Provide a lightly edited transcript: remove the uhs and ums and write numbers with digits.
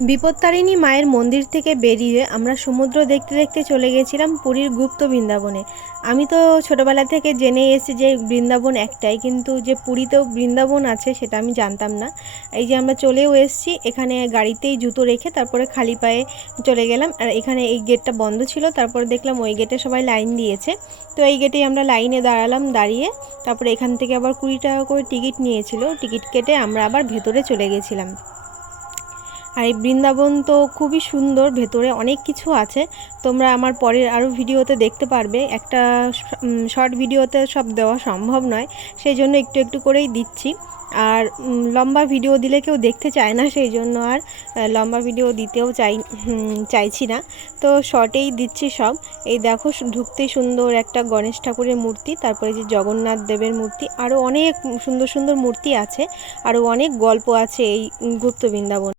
বিপত্তারিণী মায়ের মন্দির থেকে বেরিয়ে আমরা সমুদ্র দেখতে দেখতে চলে গেছিলাম পুরীর গুপ্ত বৃন্দাবনে। আমি তো ছোটোবেলা থেকে জেনে এসেছি যে বৃন্দাবন একটাই, কিন্তু যে পুরীতেও বৃন্দাবন আছে সেটা আমি জানতাম না। এই যে আমরা চলেও এসেছি, এখানে গাড়িতেই জুতো রেখে তারপরে খালি পায়ে চলে গেলাম। আর এখানে এই গেটটা বন্ধ ছিল, তারপরে দেখলাম ওই গেটে সবাই লাইন দিয়েছে, তো এই গেটেই আমরা লাইনে দাঁড়ালাম। দাঁড়িয়ে তারপরে এখান থেকে আবার 20 টাকা করে টিকিট নিয়েছিল, টিকিট কেটে আমরা আবার ভেতরে চলে গেছিলাম। আর এই বৃন্দাবন তো খুবই সুন্দর, ভেতরে অনেক কিছু আছে, তোমরা আমার পরের আরও ভিডিওতে দেখতে পারবে। একটা শর্ট ভিডিওতে সব দেওয়া সম্ভব নয়, সেই জন্য একটু একটু করেই দিচ্ছি। আর লম্বা ভিডিও দিলে কেউ দেখতে চায় না, সেই জন্য আর লম্বা ভিডিও দিতেও চাইছি না, তো শর্টেই দিচ্ছি সব। এই দেখো, ঢুকতেই সুন্দর একটা গণেশ ঠাকুরের মূর্তি, তারপরে যে জগন্নাথ দেবের মূর্তি, আরও অনেক সুন্দর সুন্দর মূর্তি আছে, আরও অনেক গল্প আছে এই গুপ্ত বৃন্দাবন।